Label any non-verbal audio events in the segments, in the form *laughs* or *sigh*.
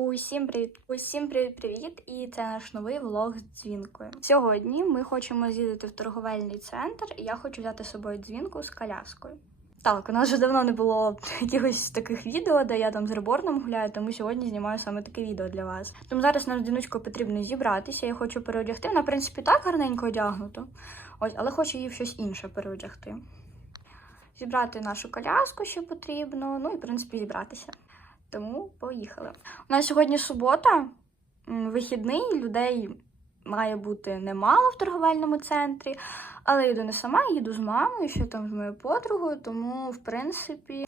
Усім привіт! Усім привіт-привіт! І це наш новий влог з дзвінкою. Сьогодні ми хочемо з'їздити в торговельний центр, і я хочу взяти з собою дзвінку з коляскою. Так, у нас вже давно не було *laughs* якихось таких відео, де я там з реборном гуляю, тому сьогодні знімаю саме таке відео для вас. Тому зараз нам з потрібно зібратися. Я хочу переодягти. Вона, в принципі, так гарненько одягнуто. Ось, але хочу її в щось інше переодягти. Зібрати нашу коляску, що потрібно, ну і в принципі зібратися. Тому поїхали. У нас сьогодні субота, вихідний, людей має бути немало в торговельному центрі, але я йду не сама, їду з мамою, ще там з моєю подругою, тому, в принципі,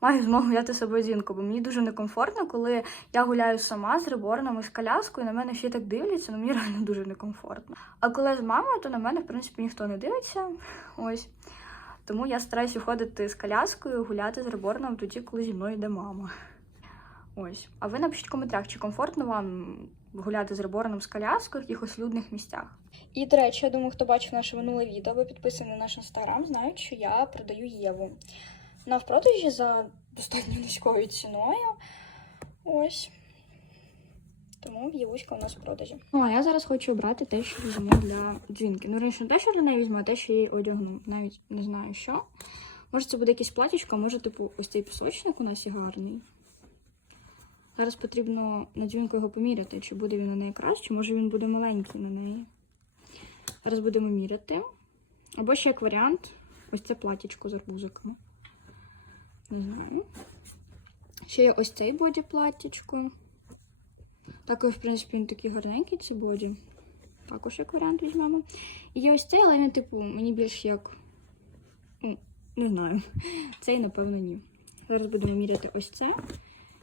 маю змогу взяти з собою дзвінку, бо мені дуже некомфортно, коли я гуляю сама з реборном і з коляскою, на мене всі так дивляться, ну мені *laughs* реально дуже некомфортно. А коли з мамою, то на мене, в принципі, ніхто не дивиться. Ось. Тому я стараюсь виходити з коляскою, гуляти з реборном тоді, коли зі мною йде мама. Ось. А ви напишіть в коментарях, чи комфортно вам гуляти з реборном з коляскою в якихось людних місцях. І, до речі, я думаю, хто бачив наше минуле відео, ви підписані на наш інстаграм, знають, що я продаю Єву. В за достатньо низькою ціною. Ось. Тому Євуська у нас в продажі. Ну, а я зараз хочу обрати те, що візьму для дзвінки. Ну, раніше не те, що для неї візьму, а те, що я їй одягну. Навіть не знаю що. Може, це буде якесь платічко, а може, типу, ось цей пісочник у нас є гарний. Зараз потрібно на дзвінку його поміряти, чи буде він на неї краще, може він буде маленький на неї. Зараз будемо міряти. Або ще як варіант, ось це платічко з арбузиками. Не знаю. Ще є ось цей боді платтячко. Також, в принципі, він такий гарненький, цей боді. Також як варіант візьмемо. І є ось цей, але він, типу, мені більш як. Ну, не знаю. *laughs* Цей, напевно, ні. Зараз будемо міряти ось це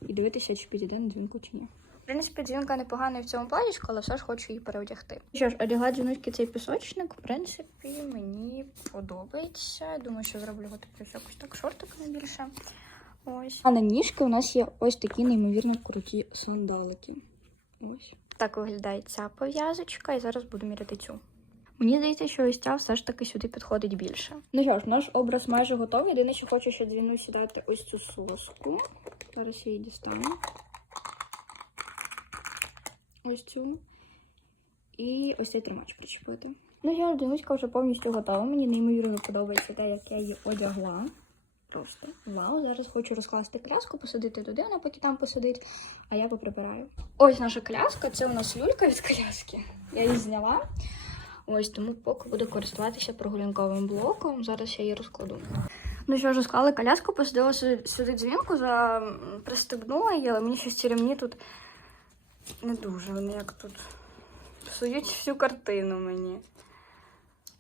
і дивитися, чи підійде на дзвінку чи ні. В принципі, дзвінка непоганий в цьому платічку, але все ж хочу її переодягти. Що ж, одягла дзвіночки цей пісочник, в принципі, мені подобається. Думаю, що зроблю його типу якось так шортиками більше. Ось. А на ніжки у нас є ось такі неймовірно круті сандалики. Ось. Так виглядає ця пов'язочка, і зараз буду міряти цю. Мені здається, що ось ця все ж таки сюди підходить більше. Ну що ж, наш образ майже готовий. Єдине, що хочу ще дзвіну сідати ось цю соску. Зараз я її дістану. Ось цю. І ось цей тримач причепити. Ну, я Дінуська вже повністю готова. Мені неймовірно подобається те, як я її одягла. Просто вау, зараз хочу розкласти кляску, посадити туди, вона поки там посидить, а я поприбираю. Ось наша кляска, це у нас люлька від коляски. Я її зняла. Ось тому поки буду користуватися прогулянковим блоком. Зараз я її розкладу. Ну що ж, розклали коляску, посадила сюди, дзвінку, за... пристебнула її, але мені щось ці ремні тут не дуже. Вони як тут псують всю картину мені.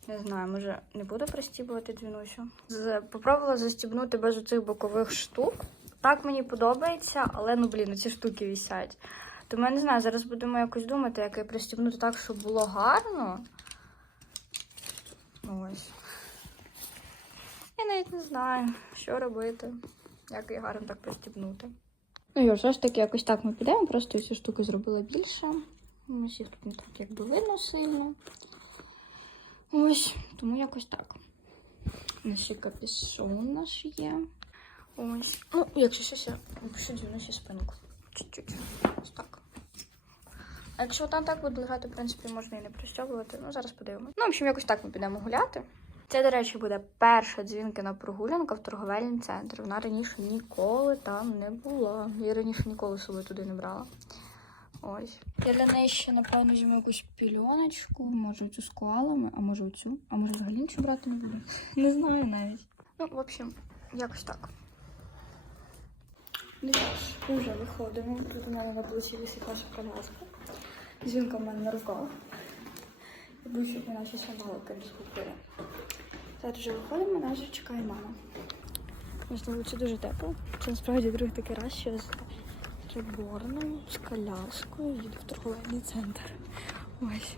Не знаю, може не буду пристібувати дзвінусю. З... Попробувала застібнути без оцих бокових штук. Так мені подобається, але ну блін, ці штуки вісять. Тому я не знаю, зараз будемо якось думати, як її пристібнути так, щоб було гарно. Ось. Я навіть не знаю, що робити, як її гарно так пристібнути. Ну і все ж таки, якось так ми підемо, просто ці штуки зробила більше. Ось їх тут не так якби видно сильно. Ось, тому якось так. Ще капюшон наш є. Ось. Ну, якщо щось я посидю на ще спинку. Чуть-чуть. Ось так. А якщо там так буде лежати, в принципі, можна і не пристьобувати. Ну, зараз подивимось. Ну, в общем, якось так ми підемо гуляти. Це, до речі, буде перша дзвінкина прогулянка в торговельний центр. Вона раніше ніколи там не була. Я раніше ніколи з собою туди не брала. Ось. Я для неї ще, напевно, візьму якусь пільоночку, може цю з коалами, а може оцю, а може взагалі нічого брати не буду. *laughs* Не знаю навіть. Ну, в общем, якось так. Ну що виходимо. Тут у мене на плечі висить наша коляска. Дзвінка в мене на руках. Я боюсь, щоб вона ще сандалики не Тепер вже виходимо, нас вже чекає мама. На вулиці дуже тепло. Це насправді другий такий раз, що з приборним, з коляскою їду в торговельний центр. Ось.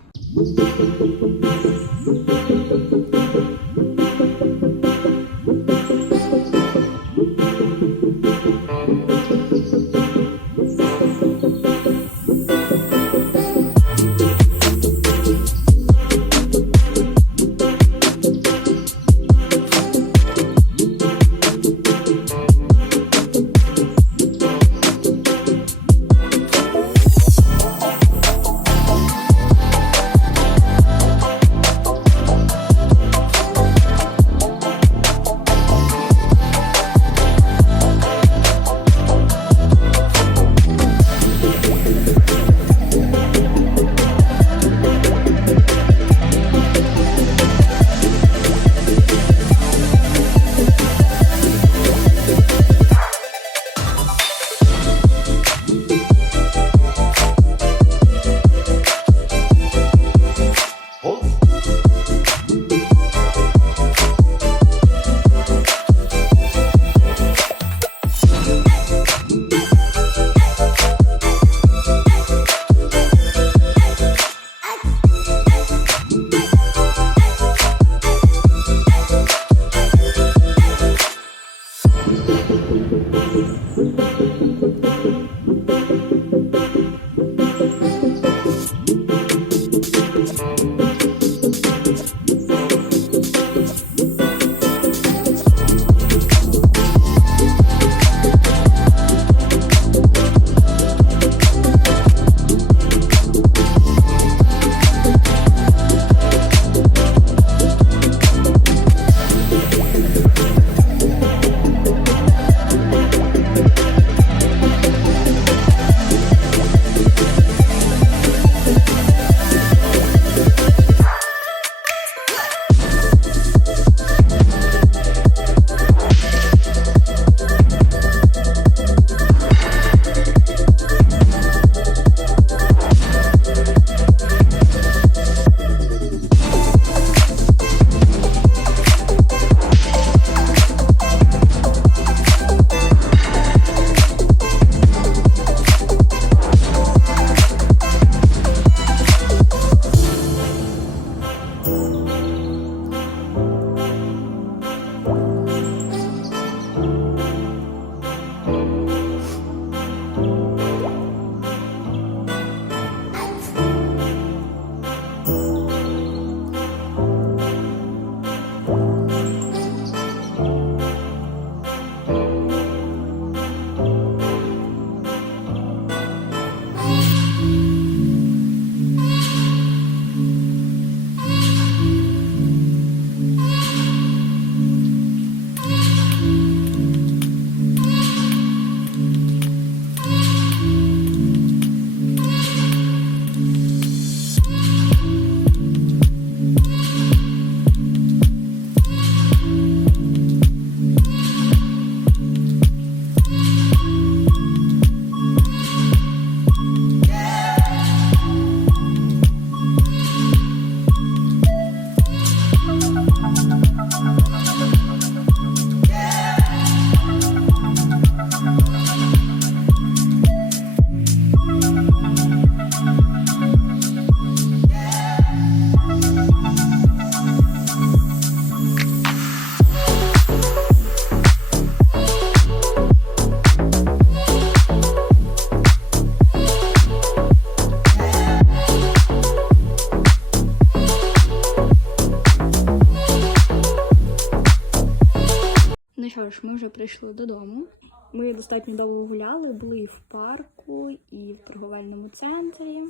Ми вже прийшли додому. Ми достатньо довго гуляли, були і в парку, і в торговельному центрі.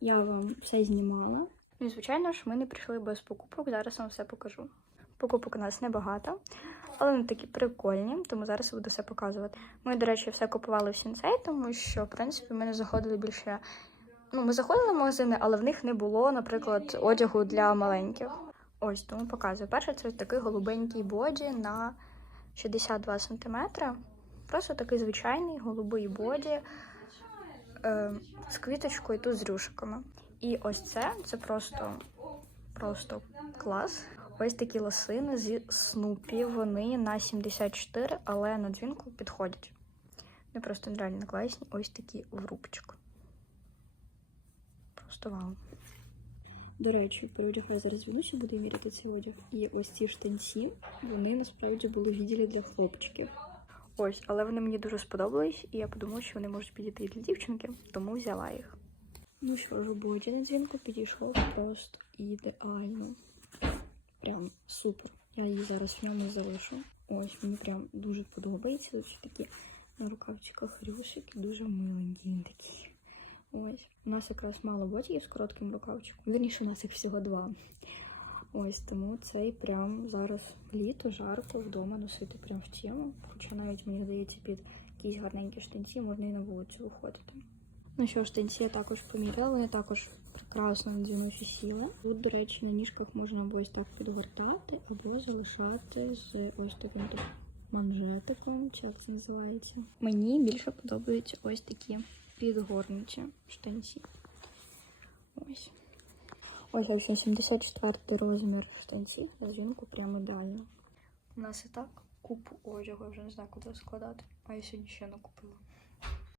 Я вам все знімала. Ну і звичайно ж, ми не прийшли без покупок. Зараз вам все покажу. Покупок у нас небагато, але вони такі прикольні, тому зараз буду все показувати. Ми, до речі, все купували в сінцей, тому що, в принципі, ми не заходили більше. Ну, ми заходили в магазини, але в них не було, наприклад, одягу для маленьких. Ось тому показую. Перше, це такий голубенький боді на 62 см. Просто такий звичайний голубий боді е, з квіточкою тут з рюшиками. І ось це це просто, просто клас. Ось такі лосини зі Снупі. Вони на 74, але на дзвінку підходять. Вони просто нереально класні. Ось такі в рубчик. Просто вау. До речі, переодягаю зараз вінуся, буду міряти цей одяг. І ось ці штанці, вони насправді були відділі для хлопчиків. Ось, але вони мені дуже сподобались, і я подумала, що вони можуть підійти і для дівчинки, тому взяла їх. Ну що ж, боді на дзвінку підійшов просто ідеально. Прям супер. Я її зараз в ньому залишу. Ось, мені прям дуже подобається. Тут такі на рукавчиках рюшики, дуже миленькі він такий. Ось. У нас якраз мало ботиків з коротким рукавчиком. Вірніше, у нас їх всього два. Ось тому цей прям зараз літо, жарко вдома носити прям в тему. Хоча навіть мені здається, під якісь гарненькі штанці можна і на вулицю виходити. Ну що, штанці я також поміряла, вони також прекрасно на дзвіночі сіли. Тут, до речі, на ніжках можна або ось так підгортати, або залишати з ось таким манжетиком, чи як це називається. Мені більше подобаються ось такі підгорнуті штанці. Ось. Ось, общем, 74 розмір штанців на жінку прямо ідеально. У нас і так купу одягу, я вже не знаю, куди складати. А я сьогодні ще накупила.